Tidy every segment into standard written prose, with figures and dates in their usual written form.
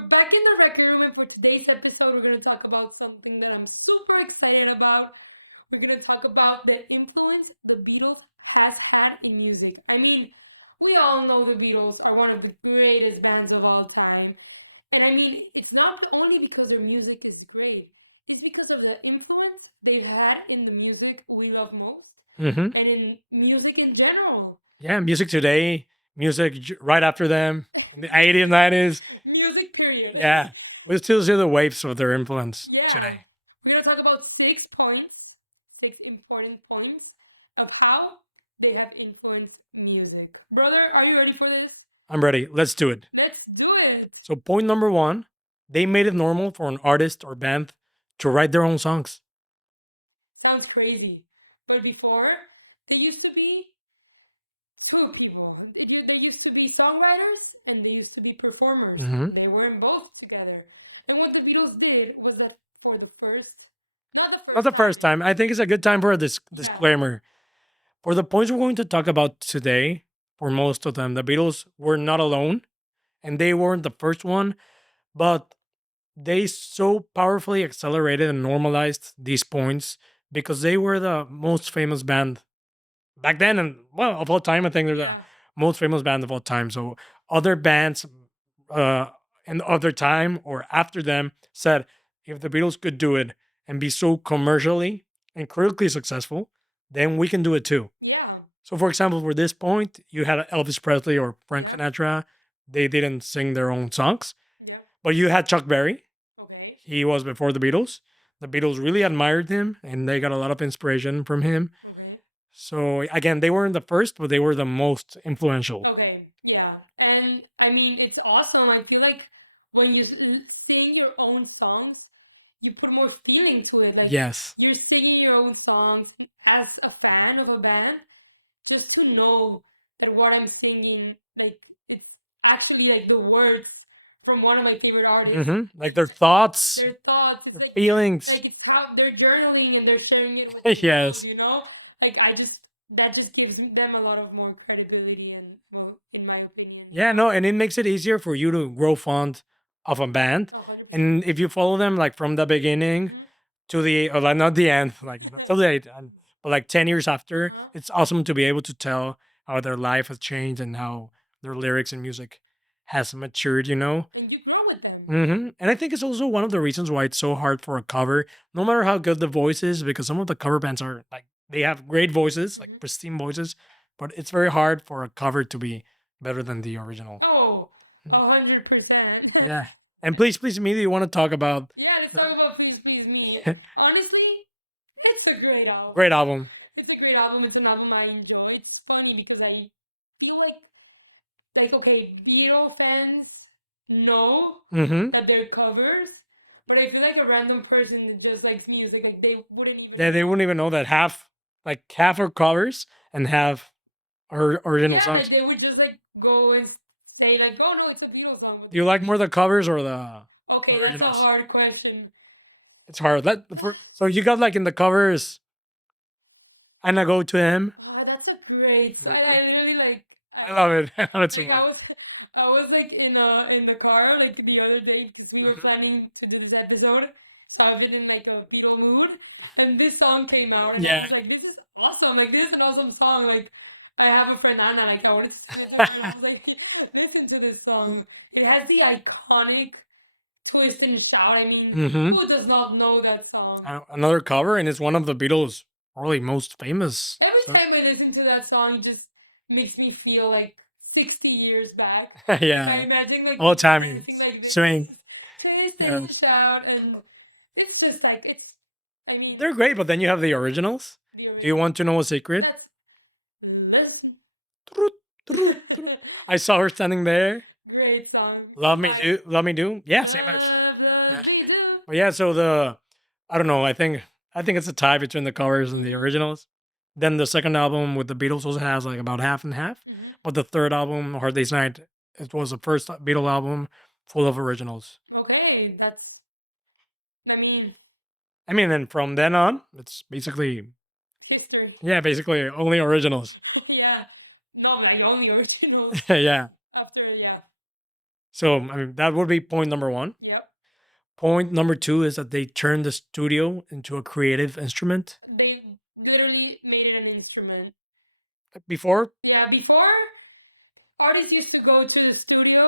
we're back in the record room, and for today's episode, we're going to talk about something that I'm super excited about. We're going to talk about the influence the Beatles has had in music. I mean, we all know the Beatles are one of the greatest bands of all time. And I mean, it's not only because their music is great, it's because of the influence they've had in the music we love most Mm-hmm. and in music in general. Yeah, music today, right after them in the 80s, 90s. Music, period. Yeah, we still see the waves of their influence Yeah. today. We're going to talk about 6 points, 6 important points of how they have influenced music. Brother, are you ready for this? I'm ready. Let's do it. Let's do it. So, point number one, they made it normal for an artist or band to write their own songs. Sounds crazy. But before, they used to be two people. They used to be songwriters and they used to be performers. Mm-hmm. They weren't both together. And what the Beatles did was that for the first, Not the first time. I think it's a good time for a yeah, disclaimer. For the points we're going to talk about today, for most of them, the Beatles were not alone, and they weren't the first one, but they so powerfully accelerated and normalized these points because they were the most famous band back then, and well, of all time. I think they're the yeah, most famous band of all time. So other bands uh in other time or after them said, if the Beatles could do it and be so commercially and critically successful, then we can do it too. yeah, So for example, for this point, you had Elvis Presley or Frank yeah, Sinatra. They didn't sing their own songs, yeah. but you had Chuck Berry. Okay, He was before the Beatles. The Beatles really admired him and they got a lot of inspiration from him. okay, So again, they weren't the first, but they were the most influential. okay, yeah. And I mean, it's awesome. I feel like when you sing your own songs, you put more feeling to it. Like Yes. you're singing your own songs as a fan of a band, just to know that what I'm singing, like it's actually like the words from one of my favorite artists. Mm-hmm. Like their thoughts, Their thoughts, their feelings. like it's how they're journaling and they're sharing it with the Yes. world, you know? Like that just gives them a lot of more credibility and, well, in my opinion. Yeah, no, and it makes it easier for you to grow fond of a band. 100%. And if you follow them like from the beginning to the, or like not the end, like not till the end, but like 10 years after, Uh-huh. it's awesome to be able to tell how their life has changed and how their lyrics and music has matured, you know? And you grow with them. And I think it's also one of the reasons why it's so hard for a cover, no matter how good the voice is, because some of the cover bands are like, they have great voices, like pristine voices, but it's very hard for a cover to be better than the original. Oh, 100%. Yeah. And please, me, do you want to talk about? Yeah, let's talk about Please Please Me. Honestly, it's a great album. Great album. It's a great album. It's an album I enjoy. It's funny because I feel like okay, Beatle fans know Mm-hmm. that they're covers, but I feel like a random person that just likes music, like they wouldn't even. Yeah, they wouldn't even know that half are covers and half are original Yeah, songs. like they would just like go and say like, oh no, it's a Beatles song. Do you like more the covers or the Okay, originals? that's a hard question. It's hard. So you got like in the covers, and I go to him. Oh, that's a great song. I really like. I love it. I love it so Like, much. I was like in the car like the other day because we were planning to do this episode, so I was in like a Beatle mood, and this song came out, and I was like, "This is awesome! Like, this is an awesome song!" Like, I have a friend Anna, like I would like listen to this song. It has the iconic twist and shout. I mean, Mm-hmm. who does not know that song? Another cover, and it's one of the Beatles' probably most famous. Every time I listen to that song, it just makes me feel like 60 years back. Yeah. I imagine like All time dancing like this, swing. and shout, and it's just like it's. I mean, They're great, but then you have the originals. Do you want to know a secret? Listen. I saw her standing there. Great song. Love Me Do, Love Me Do. Yeah, same as. Yeah. But yeah, so I don't know. I think it's a tie between the covers and the originals. Then the second album with the Beatles also has like about half and half. But the third album, Hard Day's Night, it was the first Beatle album full of originals. Okay, that's. I mean, and from then on, it's basically. History. Yeah, basically only originals. Yeah, no, like only originals. Yeah. After, yeah. So I mean, that would be point number one. Yep. Point number two is that they turned the studio into a creative instrument. They literally made it an instrument. Before, Yeah, before artists used to go to the studio,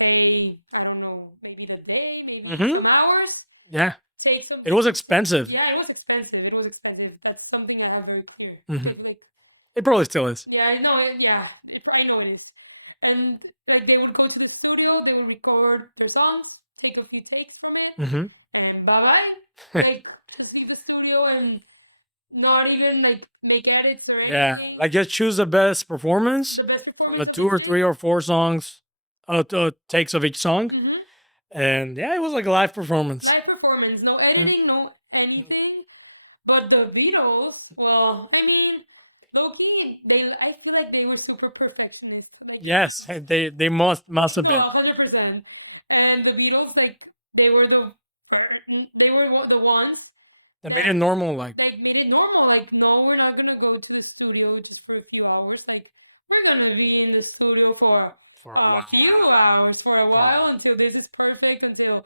pay, I don't know, maybe a day, maybe some hours, yeah, take some. it was expensive. Yeah, it was expensive. It was expensive. That's something I have very clear. Like, It probably still is. yeah, I know it. Yeah, I know it is. And like they would go to the studio, they would record their songs, take a few takes from it, and bye bye. Like just leave the studio and not even like make edits or Yeah, anything. like just choose the best performance The best from the performance of two or each three or four songs, takes of each song, thing. and yeah, it was like a live performance. Live performance, no editing, no anything. But the Beatles, well, I mean, low-key, I feel like they were super perfectionist. Like, Yes, they must have no, been. 100%. And the Beatles, like, they were the ones That made it normal. Like that made it normal. Like, no, we're not gonna go to the studio just for a few hours. Like, we're gonna be in the studio for a few hours, for a while, until this is perfect, until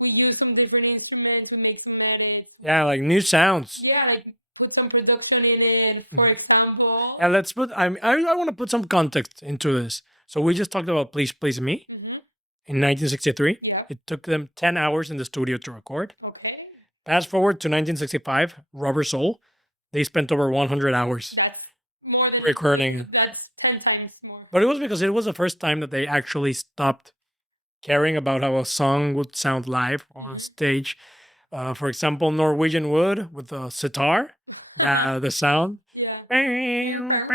we use some different instruments, we make some edits. yeah, like new sounds. Yeah, like put some production in it, for example. Yeah, let's put. I want to put some context into this. So we just talked about "Please Please Me" in 1963. Yeah. It took them 10 hours in the studio to record. Okay. Fast forward to 1965, Rubber Soul. They spent over 100 hours That's more than recording. That's 10 times more. But it was because it was the first time that they actually stopped caring about how a song would sound live on stage. For example, Norwegian Wood with the sitar, the sound. Yeah.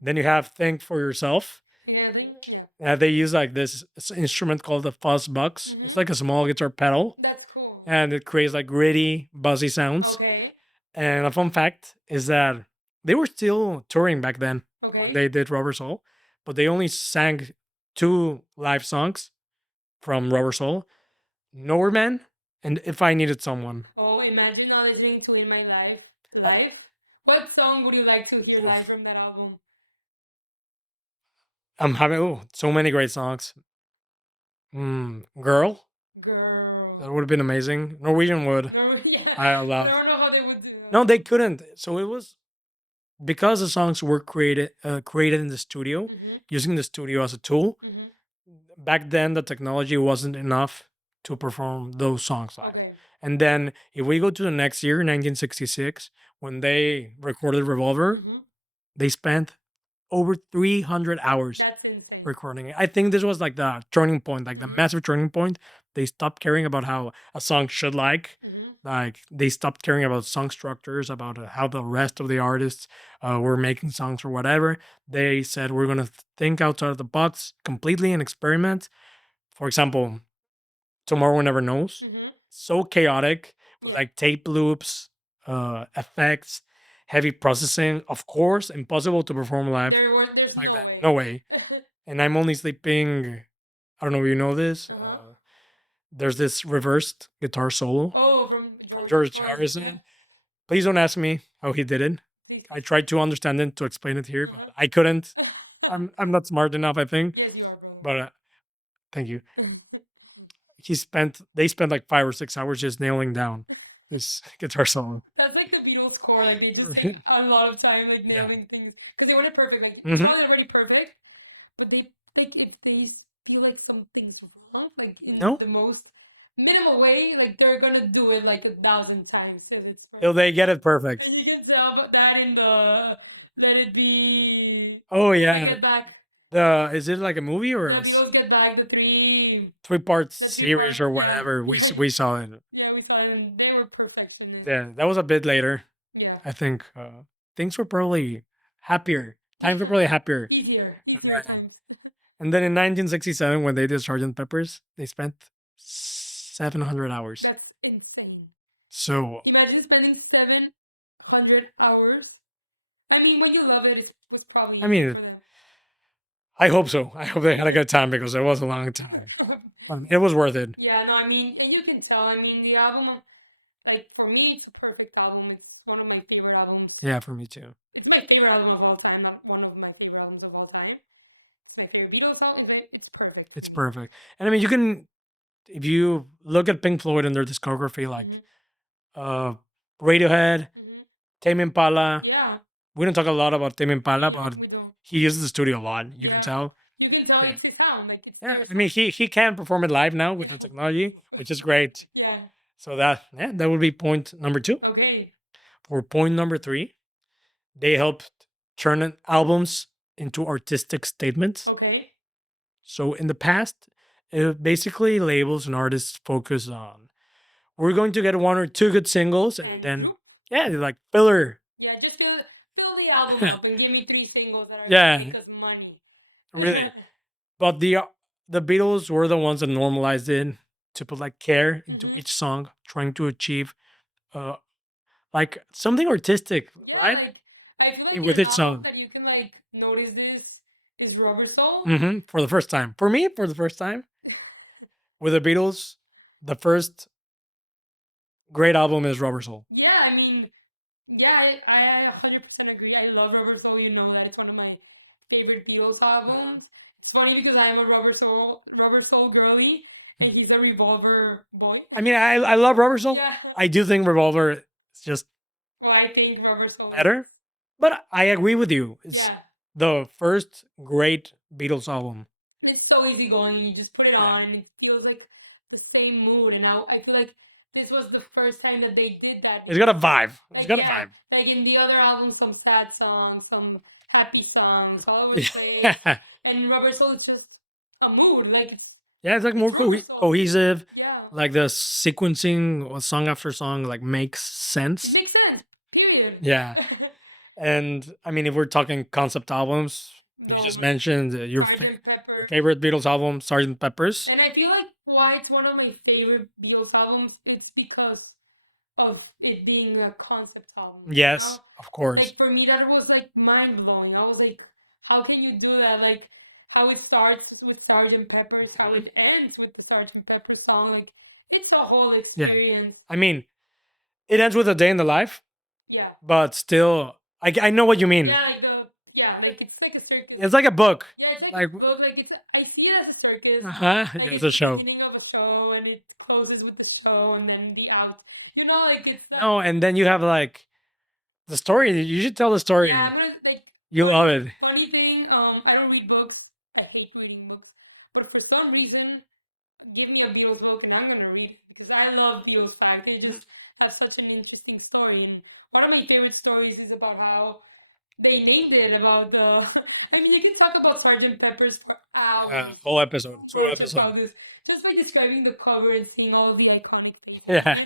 Then you have Think for Yourself. Yeah. They use like this instrument called the fuzz box. It's like a small guitar pedal, That's cool. and it creates like gritty, buzzy sounds. Okay. And a fun fact is that they were still touring back then when they did Rubber Soul, but they only sang 2 live songs from Rubber Soul, Nowhere Man and If I Needed Someone. Oh, imagine not listening to In My Life live. What song would you like to hear live from that album? I'm having so many great songs. Girl. That would have been amazing. Norwegian Wood. Yeah. I love. I don't know how they would do it. No, they couldn't. So it was because the songs were created in the studio, using the studio as a tool. Back then, the technology wasn't enough to perform those songs live. Okay. And then, if we go to the next year, 1966, when they recorded Revolver, they spent over 300 hours That's insane. recording it. I think this was like the turning point, like the massive turning point. They stopped caring about how a song should like they stopped caring about song structures, about how the rest of the artists were making songs or whatever. They said we're gonna think outside of the box completely and experiment. For example, Tomorrow Never Knows, so chaotic with like tape loops, effects, heavy processing. Of course, impossible to perform live There's like no that. way. No way. And I'm only sleeping. I don't know if you know this. There's this reversed guitar solo from George Harrison. Please don't ask me how he did it. I tried to understand it to explain it here, but I couldn't. I'm not smart enough, I think. Yes, you are, bro. But thank you. They spent like 5 or 6 hours just nailing down this guitar solo. That's like the Beatles score. Like they just take a lot of time like nailing things because they weren't perfect. Like you know they're already perfect, but they feel like something's wrong. Like in the most minimal way. Like they're gonna do it like 1,000 times till it's perfect. Till they get it perfect. And you can tell that in the Let It Be. Oh yeah. Get Back. Is it like a movie or The Beatles Get Back, the three-part series or whatever? We saw it. Yeah, we saw it, and they were perfection. Yeah, that was a bit later. Yeah. I think things were probably happier. Times were probably happier. Easier Right. times. And then in 1967, when they did Sgt. Pepper's, they spent 700 hours. That's insane. So imagine spending 700 hours. I mean, when you love it, it was probably. I mean, for them. I hope so. I hope they had a good time because it was a long time. It was worth it. Yeah, no, I mean, and you can tell. I mean, the album, like for me, it's a perfect album. It's one of my favorite albums. Yeah, for me too. It's my favorite album of all time, not one of my favorite albums of all time. it's my favorite Beatles song. It's perfect. It's perfect. And I mean, you can, if you look at Pink Floyd and their discography, like uh, Radiohead, Tame Impala. Yeah. We don't talk a lot about Tame Impala, We but don't. he uses the studio a lot. You can Yeah. tell. You can tell Yeah. it's his sound. Like it's Yeah, their I mean, sound. he can perform it live now with the technology, which is great. Yeah. So that would be point number 2. Okay. For point number 3, they helped turn albums into artistic statements. Okay. So in the past, basically labels and artists focus on, we're going to get 1 or 2 good singles, and then yeah, like filler. Yeah, just fill the album up and give me 3 singles that are Yeah. gonna make us money. Really. But the Beatles were the ones that normalized it to put like care into each song, trying to achieve uh like something artistic, right? Like, I feel like With an each album song. that you can like notice this is Rubber Soul. For the first time. For me, for the first time. With the Beatles, the first great album is Rubber Soul. Yeah, I mean, yeah, I 100% agree. I love Rubber Soul. You know that it's one of my favorite Beatles albums. It's funny because I'm a Rubber Soul girly, and he's a Revolver boy. I mean, I love Rubber Soul. Yeah. I do think Revolver is just Well, I think Rubber Soul better. But I agree with you. It's yeah. the first great Beatles album. It's so easygoing, and you just put it on, and it feels like the same mood. And now I feel like this was the first time that they did that. It's got a vibe. It's Like, got a yeah, vibe. like in the other albums, some sad songs, some happy songs, all over the place. And Rubber Soul is just a mood. Like it's like more Rubber Soul. cohesive. Yeah. Like the sequencing song after song like makes sense. It makes sense. Period. Yeah. And I mean, if we're talking concept albums, you just mentioned your favorite Beatles album, Sgt. Pepper's. And I feel like why it's one of my favorite Beatles albums, it's because of it being a concept album. Yes, you know? of course. Like for me, that was like mind blowing. I was like, how can you do that? Like how it starts with Sgt. Pepper, how it ends with the Sgt. Pepper song. Like it's a whole experience. I mean, it ends with a day in the life. Yeah. But still, I know what you mean. Yeah, like it's like a circus. It's like a book. Yeah, it's like a book. Like I see it as a circus. Like it's a show. The beginning of a show, and it closes with the show, and then the out. You know, like it's. No, and then you have like the story. You should tell the story. Yeah, like you love it. Funny thing, I don't read books. I hate reading books, but for some reason, give me a Beatles book, and I'm gonna read it because I love Beatles facts. They just have such an interesting story, and one of my favorite stories is about how they named it about the. I mean, you can talk about Sgt. Pepper's for hours. Whole episode, 2 episodes. Just by describing the cover and seeing all the iconic things. Yeah.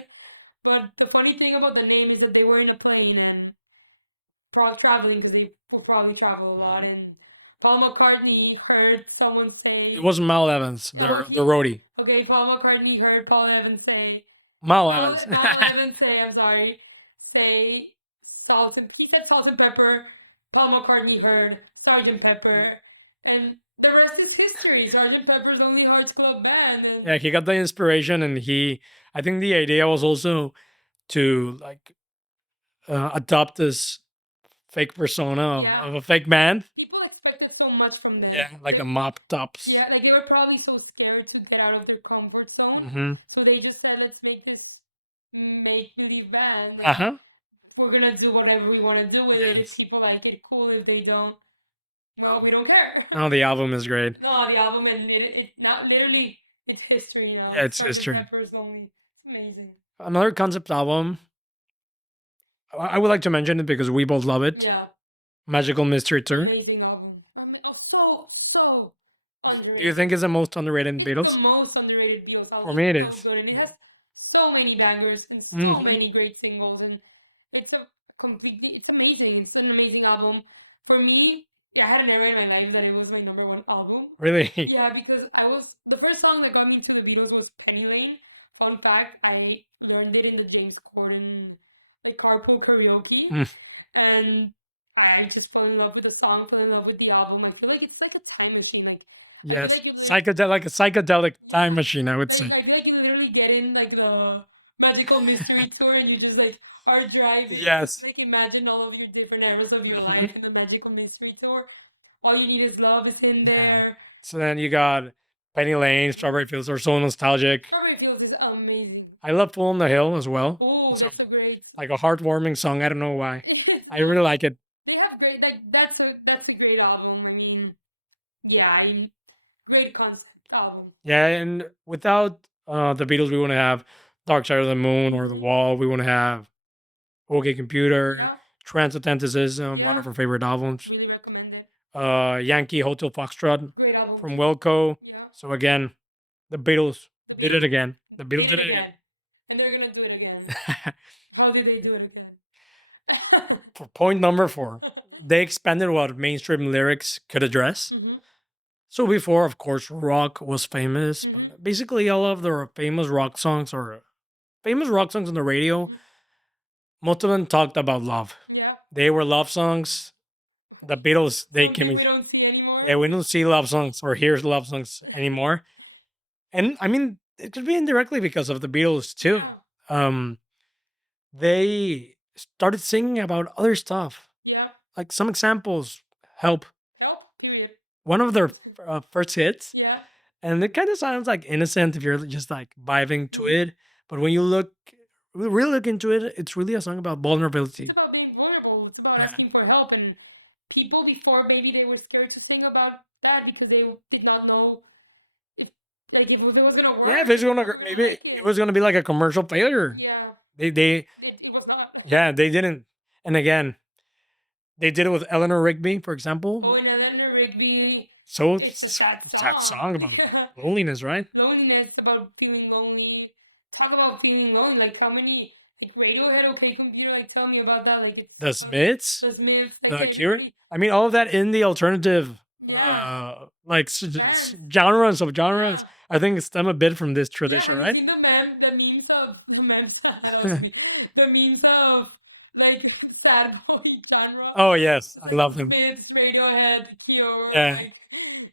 But the funny thing about the name is that they were in a plane and traveling because they will probably travel a lot. And Paul McCartney heard someone say. It wasn't Mal Evans, the roadie. Okay, Paul McCartney heard Paul Evans say. Mal Evans. Mal Evans say, I'm sorry, say he said salt and pepper. Paul McCartney heard Sgt. Pepper, and the rest is history. Sgt. Pepper's Only Hearts Club Band. Yeah, he got the inspiration, and I think the idea was also to like adopt this fake persona of a fake band. People expected so much from them. Yeah, like the mop tops. Yeah, like they were probably so scared to get out of their comfort zone. So they just said, let's make this make-believe band. Like, we're gonna do whatever we want to do with it. If people like it, cool. If they don't, well, we don't care. No, the album is great. No, the album and it not literally it's history now. Yeah, it's history. Pepper's Only. It's amazing. Another concept album. I would like to mention it because we both love it. Yeah. Magical Mystery Tour. Amazing album. So underrated. Do you think it's the most underrated Beatles? It's the most underrated Beatles album. For me, it is. It has so many bangers and so many great singles, and it's amazing. It's an amazing album. For me, I had an era in my life that it was my #1 album. Really? Yeah, because the first song that got me into the Beatles was Penny Lane. Fun fact, I learned it in the James Corden carpool karaoke, and I just fell in love with the song, fell in love with the album. I feel like it's like a time machine. Like yes, like a psychedelic time machine, I would say. I feel like you literally get in the Magical Mystery Tour and you just are driving. Yes. Imagine all of your different eras of your life in the Magical Mystery Tour. All You Need Is Love is in Yeah. there. So then you got Penny Lane, Strawberry Fields are so nostalgic. Strawberry Fields is amazing. I love Full on the Hill as well. Oh, It's that's a great. like a heartwarming song. I don't know why. It's I really like it. They have great. Like that's a great album. I mean, yeah, great concept album. Yeah, and without the Beatles, we wouldn't have Dark Side of the Moon or The Wall. We wouldn't have OK Computer, Yeah, Transatlanticism, one yeah. of our favorite albums. Really recommend it. Yankee Hotel Foxtrot Great album. from Wilco. Yeah. So again, the Beatles The did it again. The Beatles did it again. again. And they're gonna do it again. How did they do it again? For point number 4, they expanded what mainstream lyrics could address. Mhm. So before, of course, rock was famous. Mhm. But basically, all of the famous rock songs or famous rock songs on the radio, Mhm. most of them talked about love. Yeah. They were love songs. The Beatles, they Something came. we don't see anymore. Yeah, we don't see love songs or hear love songs anymore. And I mean, it could be indirectly because of the Beatles too. Yeah. They started singing about other stuff. Yeah. Like some examples, Help, Help. Period. one of their first hits. Yeah. And it kind of sounds like innocent if you're just like vibing to it. But when you really look into it, it's really a song about vulnerability. It's about being vulnerable. It's about Yeah. asking for help. And people before, maybe they were scared to sing about that because they did not know if it was gonna work. Yeah, if it's gonna maybe it was gonna be like a commercial failure. Yeah. They It was not. yeah, they didn't. And again, they did it with Eleanor Rigby, for example. Oh, and Eleanor Rigby. So It's a sad song about Yeah. loneliness, right? Loneliness, about feeling lonely. Talk about feeling lonely. Like how many like Radiohead, OK Computer, like tell me about that. Like it's The Smiths, the Smiths, the like Cure. I mean, all of that in the alternative, Yeah. like Genres. genres of genres. Yeah. I think stem a bit from this tradition, Yeah, right? have you seen the memes of the memes of like sad boy genre. Oh yes, I Like love them. Smiths, Radiohead, Cure, Yeah.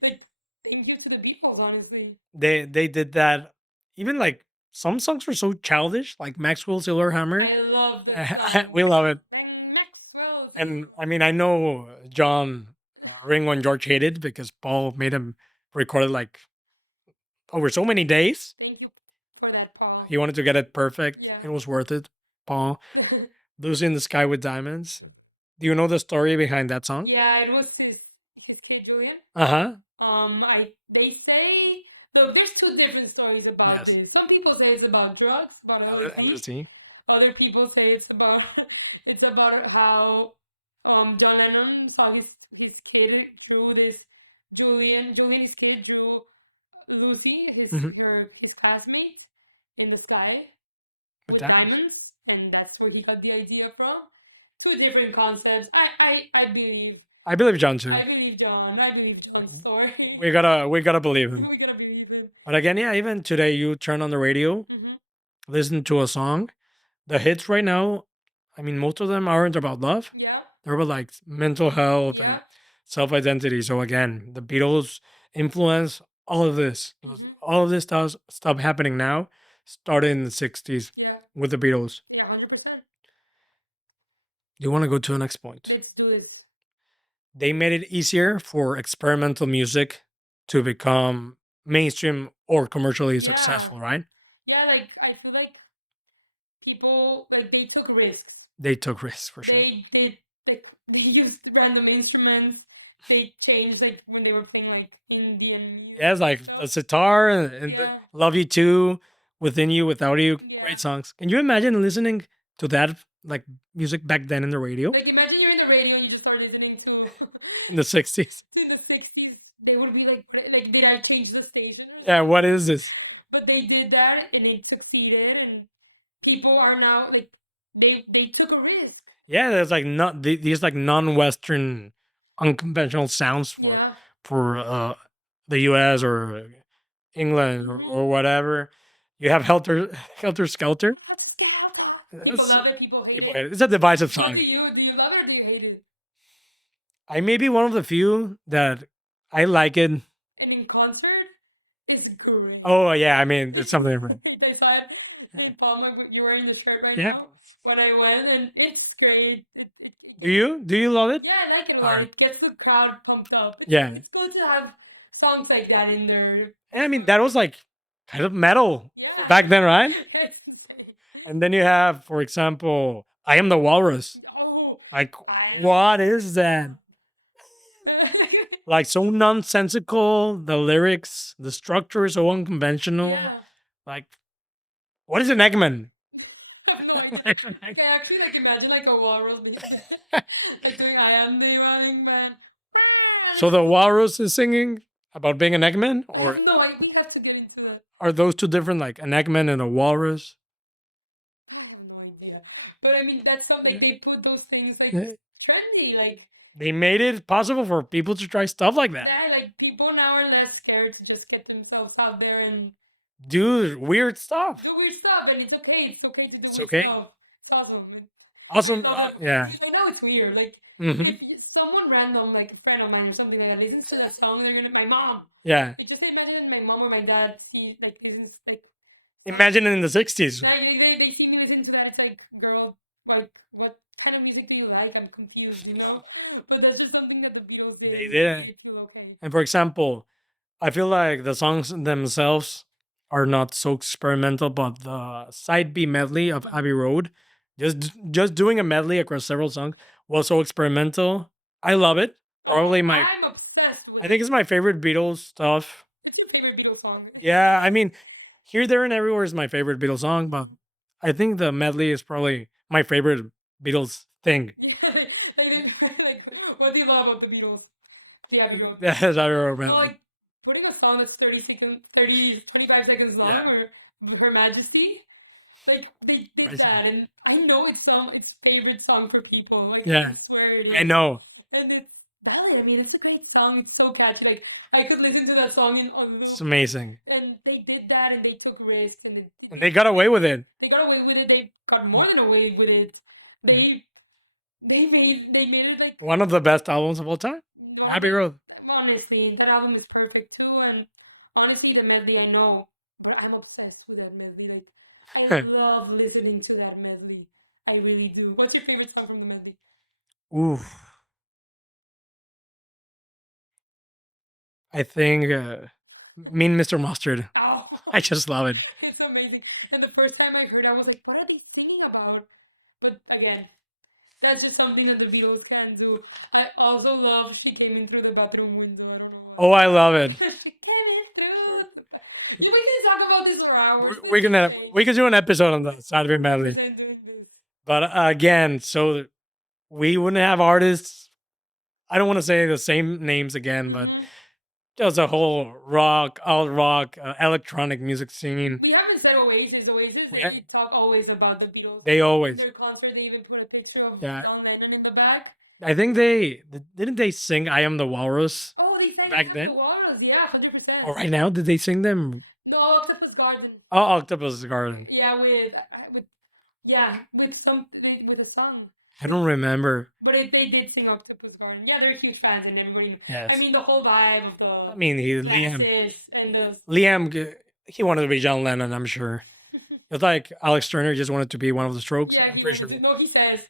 like thank you to the Beatles, honestly. They did that. Even like some songs were so childish, like Maxwell Silverhammer. I love that song. We love it. And Maxwell. And I mean, I know John, Ringo, and George hated because Paul made him record it like over so many days. Thank you for that, Paul. He wanted to get it perfect. Yeah. It was worth it. Paul, Lucy in the Sky with Diamonds. Do you know the story behind that song? Yeah, it was his kid Julian. Uh huh. They say so. There's two different stories about Yes. this. Some people say it's about drugs, about LSD. LSD. Other people say it's about how John Lennon saw his kid drew this Julian's kid drew Lucy, his classmate, in the sky with diamonds, and that's where he got the idea from. Two different concepts. I believe. I believe John too. I believe John. I believe John's story. We gotta believe him. We gotta believe him. But again, yeah, even today, you turn on the radio, Mhm. listen to a song. The hits right now, I mean, most of them aren't about love. Yeah. They're about like mental health and Yeah. self identity. So again, the Beatles influence all of this. Mhm. All of this stuff happening now started in the 60s Yeah. with the Beatles. Yeah. 100%. Do you want to go to the next point? Let's do this. They made it easier for experimental music to become mainstream or commercially Yeah. successful, right? Yeah, like I feel like people like they took risks. They took risks for sure. They used random instruments. They changed like when they were playing like Indian music. Yeah, it's like and the stuff. sitar and Yeah. Love You Too, Within You, Without You, Yeah. great songs. Can you imagine listening to that like music back then in the radio Like imagine you're in the radio and you just start listening to in the 60s? in the 60s. They would be like did I change the station? Yeah, what is this? But they did that and it succeeded, and people are now like they took a risk. Yeah, there's like not these like non-Western, unconventional sounds for the U.S. or England or whatever. You have Helter Skelter. People love it. People hate it. It's a divisive So song. do you love it or do you hate it? I may be one of the few that I like it. And in concert, it's great. Oh yeah, I mean it's something different. Like I said, in Palma, you're wearing the shirt right Yeah. now. When I went, and it's great. It Do you? Do you love it? Yeah, I like it a lot. Alright. It gets the crowd pumped up. Yeah. It's cool to have songs like that in there. And I mean, that was like kind of metal Yeah. back then, right? It's- And then you have, for example, I Am the Walrus. oh, Like, I- what is that? Like, so nonsensical. The lyrics, the structure is so unconventional. yeah. Like, what is an Eggman? Okay, actually, like imagine like a walrus, like doing "I am the running man." So the walrus is singing about being an Eggman? I Or have no idea how to get into it. are those two different, like an Eggman and a walrus? I have no idea. But I mean, that's something they put those things like Yeah. trendy, like They made it possible for people to try stuff like that. that. Like people now are less scared to just get themselves out there and Dude, weird stuff. do weird stuff, and it's okay. It's okay to do It's weird okay. stuff. It's awesome. Awesome. Yeah. I know it's weird. Like Hmm. if someone random, like a friend of mine or something like that, listens to that song, they're gonna my mom. Yeah. Like, just imagine my mom or my dad see like listens like Imagine in the 60s. they see me listen to that. It's like, girl, like what kind of music do you like? I'm confused, you know. But that's just something that the Beatles did. They and did it. made feel okay. And for example, I feel like the songs themselves are not so experimental, but the side B medley of Abbey Road, just doing a medley across several songs was so experimental. I love it. Probably my I'm obsessed with I think it's my favorite Beatles stuff. What's your favorite Beatles song? Yeah, I mean, Here, There, and Everywhere is my favorite Beatles song, but I think the medley is probably my favorite Beatles thing. Like, what do you love about the Beatles? Yeah, Beatles. That's Abbey Road Well, medley. like, putting a song that's 25 seconds long, Yeah. or Her Majesty, like, they did Right. that, and I know it's favorite song for people. Like, Yeah. I swear it is. I know. And it's valid. I mean, it's a great song. It's so catchy. Like, I could listen to that song in a It's loop. amazing. And they did that, and they took risks, and And they got away with it. they got away with it. They got more than away with it. They made it like One of the best albums of all time. no, Abbey Road. honestly, that album is perfect too. And honestly, the medley I know, but I'm obsessed with that medley. Like I love listening to that medley. I really do. What's your favorite song from the medley? Oof. I think Mean Mr. Mustard. Oh, I just love it. it's amazing. And the first time I heard it, I was like, what are they singing about? But again, that's just something that the Beatles can do. I also love She Came In Through the Bathroom Window. I don't know. Oh, I love it. She came in through. We can talk about this for hours. We can do an episode on the Saturday medley. Then doing this. But again, so we wouldn't have artists. I don't want to say the same names again, but Mhm. just a whole rock, alt rock, electronic music scene. We haven't said Oasis. Oasis, We they ha- talk always about the Beatles. They In always. their concert, they even put a picture of Yeah. John Lennon in the back. I think didn't they sing "I Am the Walrus" Oh, they sang back it then. The Walrus. Yeah, 100%. Or right now? Did they sing them? No, Octopus Garden. Oh, Octopus Garden. Yeah, with a song. I don't remember. But they did sing Octopus Garden. Yeah, they're huge fans and everybody. Yes. I mean, the whole vibe of the I mean, Liam. glasses and the He wanted to be John Lennon, I'm sure. It's like Alex Turner just wanted to be one of the Strokes. yeah. I'm pretty sure. No, he says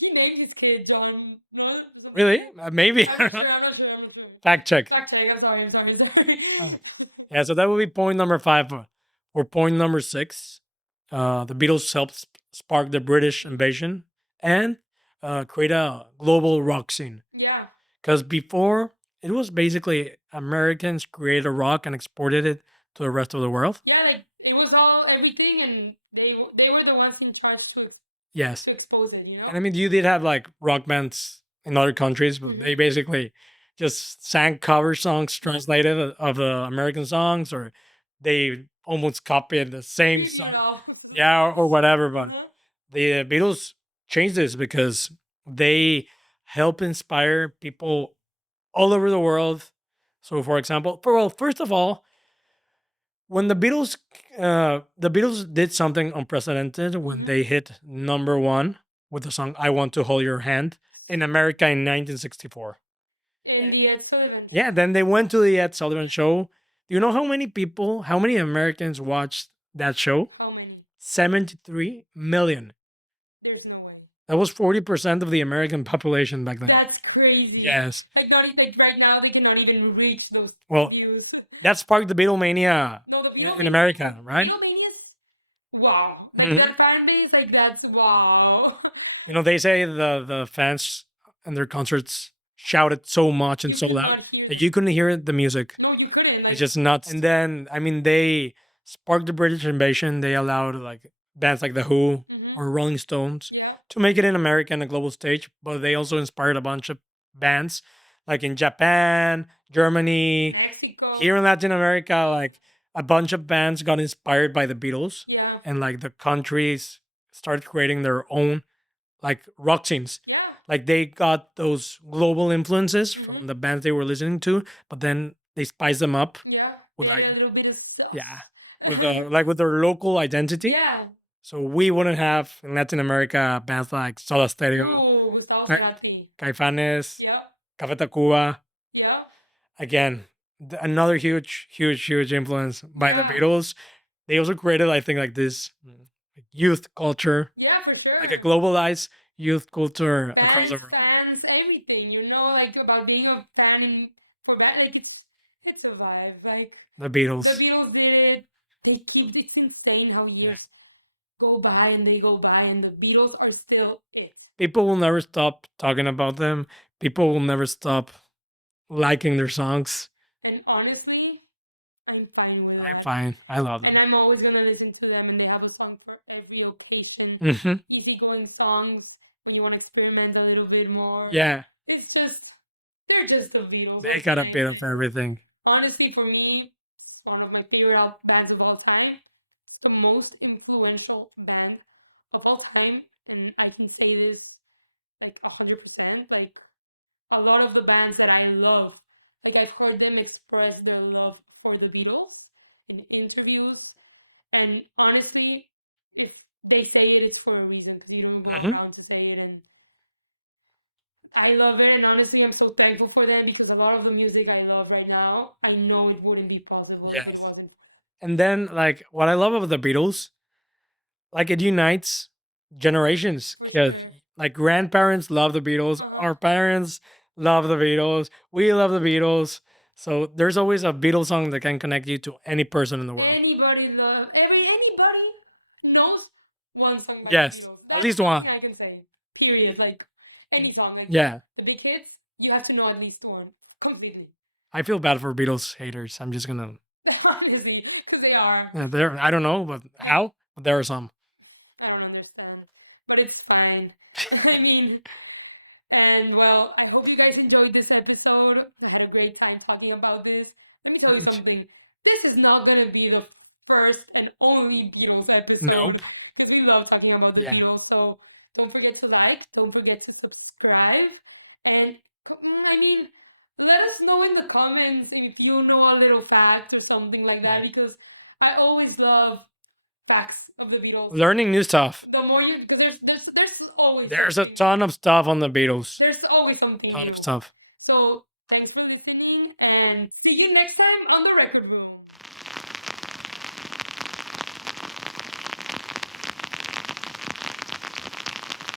he named his kid John. No, Really? Maybe. I'm not sure. Fact check. Fact check. I'm sorry. Yeah, so that would be point number 5. Or point number 6. The Beatles helped spark the British invasion and create a global rock scene. Yeah. Because before, it was basically Americans created a rock and exported it to the rest of the world. Yeah, like it was all everything, and they were the ones in charge Yes. to expose it. You know. And I mean, you did have like rock bands in other countries, but they basically just sang cover songs translated of the American songs, or they almost copied the same Keeping song. it all. Yeah, or whatever. But Uh-huh. the Beatles changed this because they help inspire people all over the world. So, for example, first of all, when the Beatles did something unprecedented when they hit number 1 with the song "I Want to Hold Your Hand" in America in 1964. In the Ed Sullivan. Yeah, then they went to the Ed Sullivan Show. Do you know how many Americans watched that show? How many? 73 million. There's no way. That was 40% of the American population back then. That's crazy. Yes. Like, not, like right now, they cannot even reach those Well, views. that sparked the Beatlemania No, the in America, right? Beatlemania is wow. Like Mhm. that fan base, like that's wow. You know, they say the fans and their concerts shouted so much and You so could loud not hear. that you couldn't hear the music. No, you couldn't. Like, It's just nuts. And then, I mean, they sparked the British invasion. They allowed like bands like The Who or Rolling Stones yeah, to make it in America on a global stage, but they also inspired a bunch of bands like in Japan, Germany, Mexico. here in Latin America, like a bunch of bands got inspired by the Beatles, Yeah, and like the countries started creating their own like rock scenes. yeah, Like they got those global influences from the bands they were listening to, but then they spiced them up yeah. with They like did a little bit of stuff. yeah, with like with their local identity. Yeah. So we wouldn't have in Latin America bands like Soda Stereo, Ooh, without Ca- that. Caifanes, Yeah, Café Tacuba. yeah. Again, another huge influence by the Yeah. Beatles. They also created, I think, like this youth culture, Yeah, for sure. like a globalized youth culture across Bands, the world. fans, everything. You know, like about being a fan for that. Like it's a vibe. Like The Beatles. the Beatles did it. They keep. It's insane how years go by and they go by, and the Beatles are still it. People will never stop talking about them. People will never stop liking their songs. And honestly, I'm fine with I'm that. fine. I love And them. I'm always gonna listen to them, and they have a song for every occasion. Hmm. Easygoing songs when you want to experiment a little bit more. Yeah, It's just they're just the Beatles. they got a bit of everything. Honestly, for me, it's one of my favorite bands of all time. It's the most influential band of all time, and I can say this like 100%. Like a lot of the bands that I love, like I've heard them express their love for the Beatles in interviews, and honestly, if they say it, it's for a reason because you don't go around to say it, and I love it. And honestly, I'm so thankful for them because a lot of the music I love right now, I know it wouldn't be possible if it Yes. wasn't. And then, like, what I love about the Beatles, like, it unites generations. Because, like, grandparents love the Beatles, our parents love the Beatles, we love the Beatles. So there's always a Beatles song that can connect you to any person in the world. Anybody anybody knows one song by Yes, the Beatles. at least one. I can say. Period. Like any song. Like, Yeah. the big hits, you have to know at least one. Completely. I feel bad for Beatles haters. I'm just gonna. Honestly, because they are. There, I don't know, but how? But there are some. I don't understand. But it's fine. I mean, and well, I hope you guys enjoyed this episode. I had a great time talking about this. Let me tell you something. This is not going to be the first and only Beatles episode. Nope. Because we love talking about the Beatles. So don't forget to like, don't forget to subscribe. And I mean, let us know in the comments if you know a little fact or something like that. Because I always love facts of the Beatles. Learning new stuff. The more you, there's always There's a ton of stuff on the Beatles. there's always something Ton new. of stuff. So thanks for listening, and see you next time on the record room.